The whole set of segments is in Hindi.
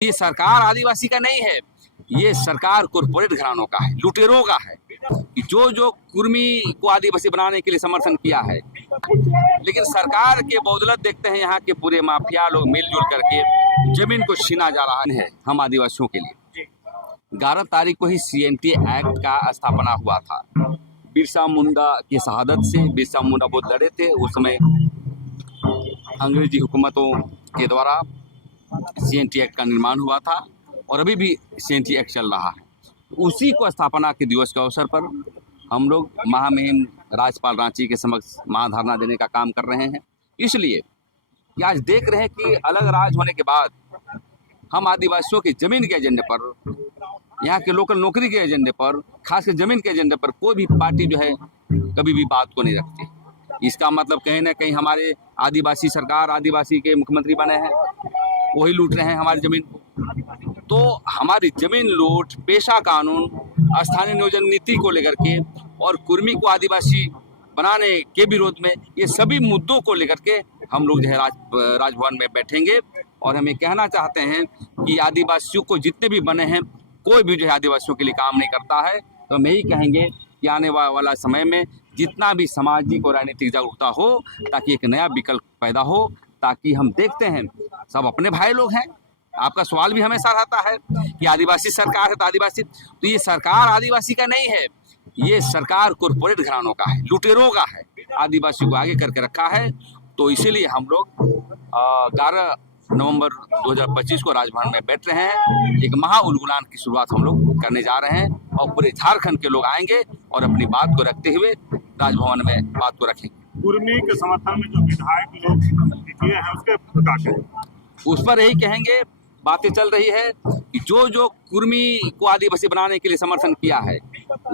ये सरकार आदिवासी का नहीं है, ये सरकार कॉर्पोरेट घरानों का है, लुटेरों का है। जो जो कुर्मी को आदिवासी बनाने के लिए समर्थन किया है, लेकिन सरकार के बदौलत देखते हैं यहाँ के पूरे माफिया लोग मिलजुल करके जमीन को छीना जा रहा है हम आदिवासियों के लिए। 11 तारीख को ही CNT एक्ट का स्थापना हुआ था। बिरसा मुंडा की शहादत से बिरसा मुंडा बहुत लड़े थे उस समय अंग्रेजी हुकूमतों के द्वारा CNT एक्ट का निर्माण हुआ था और अभी भी CNT एक्ट चल रहा है। उसी को स्थापना के दिवस के अवसर पर हम लोग महामहिम राज्यपाल रांची के समक्ष महाधरना देने का काम कर रहे हैं। इसलिए कि आज देख रहे हैं कि अलग राज्य होने के बाद हम आदिवासियों की जमीन के एजेंडे पर, यहाँ के लोकल नौकरी के एजेंडे पर, खासकर जमीन के एजेंडे पर कोई भी पार्टी जो है कभी भी बात को नहीं रखती। इसका मतलब कहीं ना कहीं हमारे आदिवासी सरकार, आदिवासी के मुख्यमंत्री बने हैं, वही लूट रहे हैं हमारी जमीन को। तो हमारी जमीन लूट, पेशा कानून, स्थानीय नियोजन नीति को लेकर के और कुर्मी को आदिवासी बनाने के विरोध में, ये सभी मुद्दों को लेकर के हम लोग जो है राजभवन में बैठेंगे। और हम ये कहना चाहते हैं कि आदिवासियों को जितने भी बने हैं, कोई भी जो है आदिवासियों के लिए काम नहीं करता है। तो हम यही कहेंगे कि आने वाला समय में जितना भी सामाजिक और राजनीतिक जागरूकता हो, ताकि एक नया विकल्प पैदा हो, ताकि हम देखते हैं सब अपने भाई लोग हैं। आपका सवाल भी हमेशा रहता है कि आदिवासी सरकार है तो आदिवासी, तो ये सरकार आदिवासी का नहीं है, ये सरकार कॉर्पोरेट घरानों का है, लुटेरों का है, आदिवासी को आगे करके रखा है। तो इसीलिए हम लोग 11 नवंबर 2025 को राजभवन में बैठ रहे हैं। एक महा उलगुलान की शुरुआत हम लोग करने जा रहे हैं और पूरे झारखंड के लोग आएंगे और अपनी बात को रखते हुए राजभवन में बात को रखेंगे। कुर्मी के समर्थन में जो विधायक लोग दिखे हैं उसके क्या कहें? उस पर यही कहेंगे, बातें चल रही है कि जो जो कुर्मी को आदिवासी बनाने के लिए समर्थन किया है,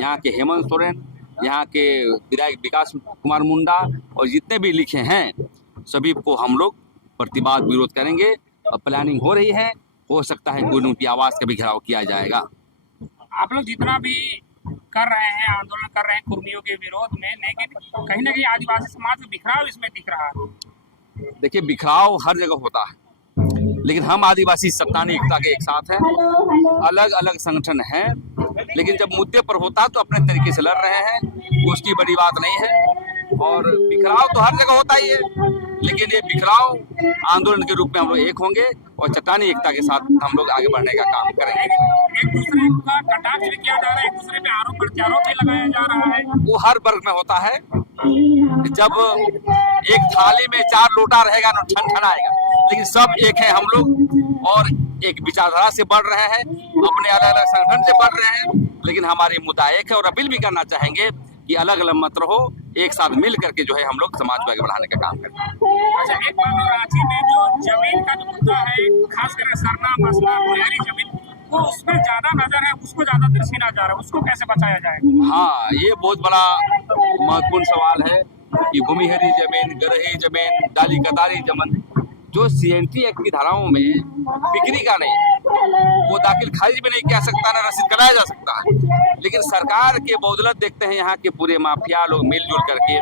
यहाँ के हेमंत सोरेन, यहाँ के विधायक विकास कुमार मुंडा और जितने भी लिखे हैं, सभी को हम लोग प्रतिवाद विरोध करेंगे। और प्लानिंग हो रही है, हो सकता है कोई उनकी आवाज़ का भी घेराव किया जाएगा। आप लोग जितना भी कर रहे हैं, आंदोलन कर रहे हैं कुर्मियों के विरोध में, लेकिन कहीं ना कहीं आदिवासी समाज का बिखराव इसमें दिख रहा है। देखिए, बिखराव हर जगह होता है, लेकिन हम आदिवासी सत्तानी एकता के एक साथ हैं। अलग अलग संगठन हैं, लेकिन जब मुद्दे पर होता है तो अपने तरीके से लड़ रहे हैं, उसकी बड़ी बात नहीं है। और बिखराव तो हर जगह होता ही है, लेकिन ये बिखराव आंदोलन के रूप में हम लोग एक होंगे और चट्टानी एकता के साथ हम लोग आगे बढ़ने का काम करेंगे। एक दूसरे का कटाक्ष भी किया जा रहा है, एक दूसरे पे आरोप प्रत्यारोप भी लगाया जा रहा है। वो हर वर्ग में होता है। जब एक थाली में 4 लोटा रहेगा ना, ठन आएगा, लेकिन सब एक है हम लोग और एक विचारधारा से बढ़ रहे हैं, अपने अलग अलग संगठन से बढ़ रहे हैं, लेकिन हमारी मुद्दा एक है। और अपील भी करना चाहेंगे कि अलग अलग मत रहो, एक साथ मिल करके जो है हम लोग समाज को आगे बढ़ाने का काम करते हैं। अच्छा, एक बात और, रांची में जो जमीन का जो मुद्दा है, खासकर सरना मसला भुयारी जमीन, वो उसमें ज्यादा नजर है, उसको ज्यादा छीना जा रहा है, उसको कैसे बचाया जाएगा? हाँ, ये बहुत बड़ा महत्वपूर्ण सवाल है कि भूमिहरी जमीन, गरही जमीन, डाली कतारी जमीन जो CNT एक्ट की धाराओं में बिक्री का नहीं है, वो दाखिल खारिज भी नहीं किया सकता, ना रसीद कराया जा सकता है। लेकिन सरकार के बदौलत देखते हैं यहाँ के पूरे माफिया लोग मिलजुल करके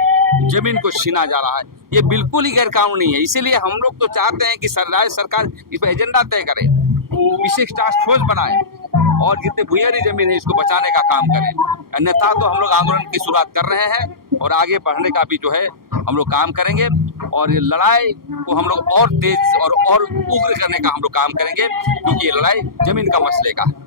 जमीन को छीना जा रहा है। ये बिल्कुल ही गैरकानूनी है। इसीलिए हम लोग तो चाहते हैं कि राज्य सरकार इस पर एजेंडा तय करे, विशेष टास्क फोर्स बनाए और जितने भूमिहरी जमीन है इसको बचाने का काम करें। अन्यथा तो हम लोग आंदोलन की शुरुआत कर रहे हैं और आगे बढ़ने का भी जो है हम लोग काम करेंगे और ये लड़ाई को हम लोग और तेज और उग्र करने का हम लोग काम करेंगे, क्योंकि ये लड़ाई जमीन का मसले का है।